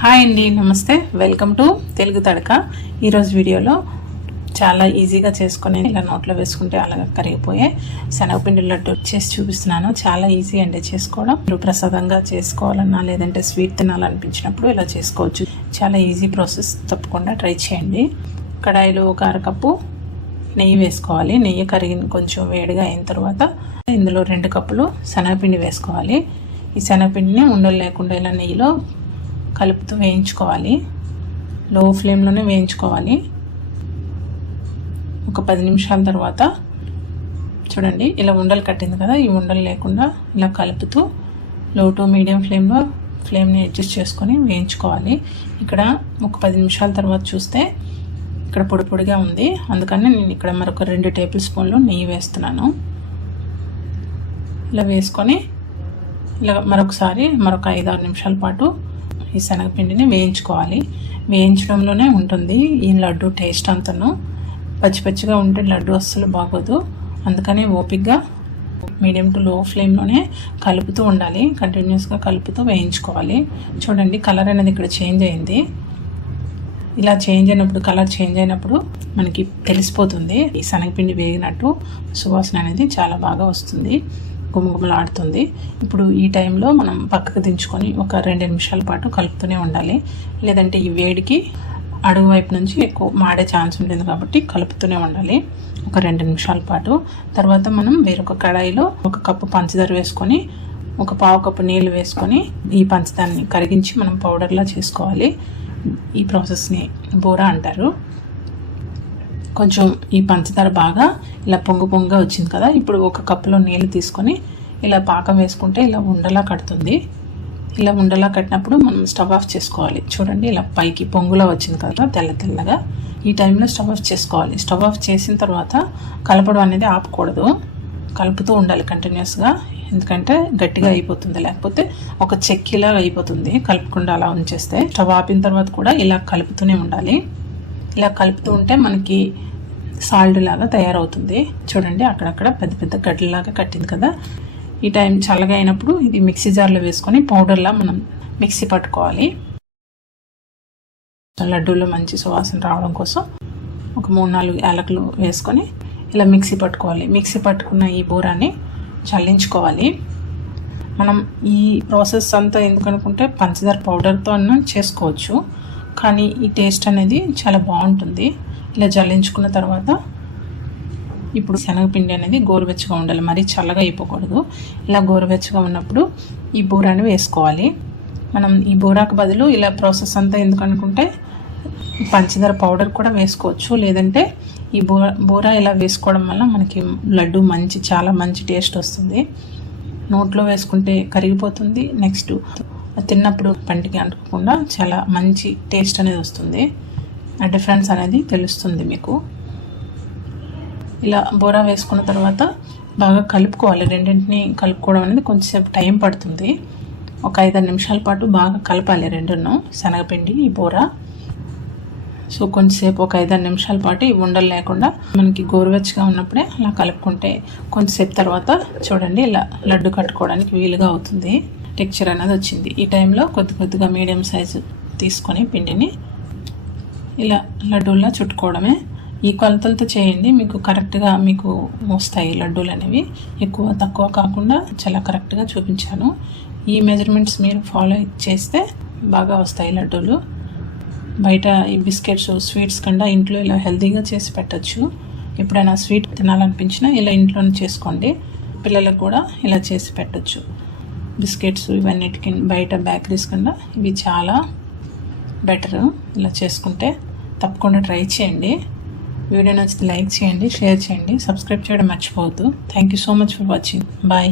Hi అండి, నమస్తే. Welcome to Telugu Thadaka. ఈరోజు వీడియోలో చాలా ఈజీగా చేసుకుని ఇలా నోట్లో వేసుకుంటే అలాగా కరిగిపోయే శనగపిండి లడ్డు చేసి చూపిస్తున్నాను. చాలా ఈజీ అండి చేసుకోవడం. మీరు ప్రసాదంగా చేసుకోవాలన్నా లేదంటే స్వీట్ తినాలనిపించినప్పుడు ఇలా చేసుకోవచ్చు. చాలా ఈజీ ప్రాసెస్, తప్పకుండా ట్రై చేయండి. కడాయిలో ఒక అరకప్పు నెయ్యి వేసుకోవాలి. నెయ్యి కొంచెం వేడిగా అయిన తర్వాత ఇందులో 2 కప్పులు శనగపిండి వేసుకోవాలి. ఈ శనగపిండిని ఉండలు లేకుండా ఇలా నెయ్యిలో కలుపుతూ వేయించుకోవాలి. లో ఫ్లేమ్లోనే వేయించుకోవాలి. ఒక 10 నిమిషాల తర్వాత చూడండి ఇలా ఉండలు కట్టింది కదా, ఈ ఉండలు లేకుండా ఇలా కలుపుతూ లో టు మీడియం ఫ్లేమ్ని అడ్జస్ట్ చేసుకొని వేయించుకోవాలి. ఇక్కడ ఒక 10 నిమిషాల తర్వాత చూస్తే ఇక్కడ పొడి పొడిగా ఉంది, అందుకని నేను ఇక్కడ మరొక 2 టేబుల్ స్పూన్లు నెయ్యి వేస్తున్నాను. ఇలా వేసుకొని ఇలా మరొక 5-6 నిమిషాల పాటు ఈ శనగపిండిని వేయించుకోవాలి. వేయించడంలోనే ఉంటుంది ఈ లడ్డు టేస్ట్ అంతను. పచ్చిగా ఉంటే లడ్డు అస్సలు బాగోదు. అందుకని ఓపిక్గా మీడియం టు లో ఫ్లేమ్లోనే కలుపుతూ ఉండాలి. కంటిన్యూస్గా కలుపుతూ వేయించుకోవాలి. చూడండి కలర్ అనేది ఇక్కడ చేంజ్ అయింది. ఇలా కలర్ చేంజ్ అయినప్పుడు మనకి తెలిసిపోతుంది ఈ శనగపిండి వేగినట్టు. సువాసన అనేది చాలా బాగా వస్తుంది, గుమగుమలాడుతుంది. ఇప్పుడు ఈ టైంలో మనం పక్కకు దించుకొని ఒక 2 నిమిషాల పాటు కలుపుతూనే ఉండాలి. లేదంటే ఈ వేడికి అడుగు వైపు నుంచి ఎక్కువ మాడే ఛాన్స్ ఉంటుంది కాబట్టి కలుపుతూనే ఉండాలి ఒక 2 నిమిషాల పాటు. తర్వాత మనం వేరొక కడాయిలో 1 కప్పు పంచదార వేసుకొని 1/4 కప్పు నీళ్ళు వేసుకొని ఈ పంచదారని కరిగించి మనం పౌడర్లా చేసుకోవాలి. ఈ ప్రాసెస్ని బోరా అంటారు. కొంచెం ఈ పంచదార బాగా ఇలా పొంగుగా వచ్చింది కదా, ఇప్పుడు 1 కప్పులో నీళ్ళు తీసుకొని ఇలా పాకం వేసుకుంటే ఇలా ఉండలా కడుతుంది. ఇలా ఉండలా కట్టినప్పుడు మనం స్టవ్ ఆఫ్ చేసుకోవాలి. చూడండి ఇలా పైకి పొంగులా వచ్చింది కదా తెల్లగా, ఈ టైంలో స్టవ్ ఆఫ్ చేసుకోవాలి. స్టవ్ ఆఫ్ చేసిన తర్వాత కలపడం అనేది ఆపకూడదు, కలుపుతూ ఉండాలి కంటిన్యూస్గా. ఎందుకంటే గట్టిగా అయిపోతుంది, లేకపోతే ఒక చెక్కిలా అయిపోతుంది కలుపుకుండా అలా ఉంచేస్తే. స్టవ్ ఆపిన తర్వాత కూడా ఇలా కలుపుతూనే ఉండాలి. ఇలా కలుపుతూ ఉంటే మనకి సాల్ట్ లాగా తయారవుతుంది. చూడండి అక్కడక్కడ పెద్ద గడ్డలాగా కట్టింది కదా. ఈ టైం చల్లగా అయినప్పుడు ఇది మిక్సీ జార్లో వేసుకొని పౌడర్లా మనం మిక్సీ పట్టుకోవాలి. లడ్డూలో మంచి సువాసన రావడం కోసం ఒక 3-4 యాలకులు వేసుకొని ఇలా మిక్సీ పట్టుకోవాలి. మిక్సీ పట్టుకున్న ఈ బూరాన్ని చల్లించుకోవాలి. మనం ఈ ప్రాసెస్ అంతా ఎందుకనుకుంటే పంచదార పౌడర్తో అన్న చేసుకోవచ్చు, కానీ ఈ టేస్ట్ అనేది చాలా బాగుంటుంది. ఇలా జల్లించుకున్న తర్వాత ఇప్పుడు శనగపిండి అనేది గోరువెచ్చగా ఉండాలి, మరీ చల్లగా అయిపోకూడదు. ఇలా గోరువెచ్చగా ఉన్నప్పుడు ఈ బూరాన్ని వేసుకోవాలి. మనం ఈ బూరాకు బదులు ఇలా ప్రాసెస్ అంతా ఎందుకనుకుంటే పంచదార పౌడర్ కూడా వేసుకోవచ్చు. లేదంటే ఈ బూరా ఇలా వేసుకోవడం వల్ల మనకి లడ్డు చాలా మంచి టేస్ట్ వస్తుంది. నోట్లో వేసుకుంటే కరిగిపోతుంది. నెక్స్ట్ తిన్నప్పుడు పంటికి అంటుకోకుండా చాలా మంచి టేస్ట్ అనేది వస్తుంది. ఆ డిఫరెన్స్ అనేది తెలుస్తుంది మీకు. ఇలా బోరా వేసుకున్న తర్వాత బాగా కలుపుకోవాలి. రెండింటిని కలుపుకోవడం అనేది కొంచెంసేపు టైం పడుతుంది. ఒక 5-6 నిమిషాల పాటు బాగా కలపాలి రెండును, శనగపిండి ఈ బోరా. సో కొంచెంసేపు ఒక 5-6 నిమిషాల పాటు ఈ ఉండలు లేకుండా మనకి గోరువెచ్చగా ఉన్నప్పుడే అలా కలుపుకుంటే కొంచెంసేపు తర్వాత చూడండి ఇలా లడ్డు కట్టుకోవడానికి వీలుగా అవుతుంది. టెక్చర్ అనేది వచ్చింది. ఈ టైంలో కొద్దిగా మీడియం సైజు తీసుకొని పిండిని ఇలా లడ్డూలా చుట్టుకోవడమే. ఈ కొలతలతో చేయండి, మీకు కరెక్ట్గా మీకు వస్తాయి లడ్డూలు అనేవి. ఎక్కువ తక్కువ కాకుండా చాలా కరెక్ట్గా చూపించాను. ఈ మెజర్మెంట్స్ మీరు ఫాలో చేస్తే బాగా వస్తాయి లడ్డూలు. బయట ఈ బిస్కెట్స్ స్వీట్స్ కన్నా ఇంట్లో ఇలా హెల్తీగా చేసి పెట్టచ్చు. ఎప్పుడైనా స్వీట్ తినాలనిపించినా ఇలా ఇంట్లోనే చేసుకోండి. పిల్లలకు కూడా ఇలా చేసి పెట్టచ్చు. బిస్కెట్స్ ఇవన్నిటికి బయట బేకరీస్ కన్నా ఇవి చాలా బెటర్. ఇలా చేసుకుంటే తప్పకుండా ట్రై చేయండి. వీడియో నచ్చితే లైక్ చేయండి, షేర్ చేయండి, సబ్స్క్రైబ్ చేయడం మర్చిపోవద్దు. Thank you so much for watching. Bye.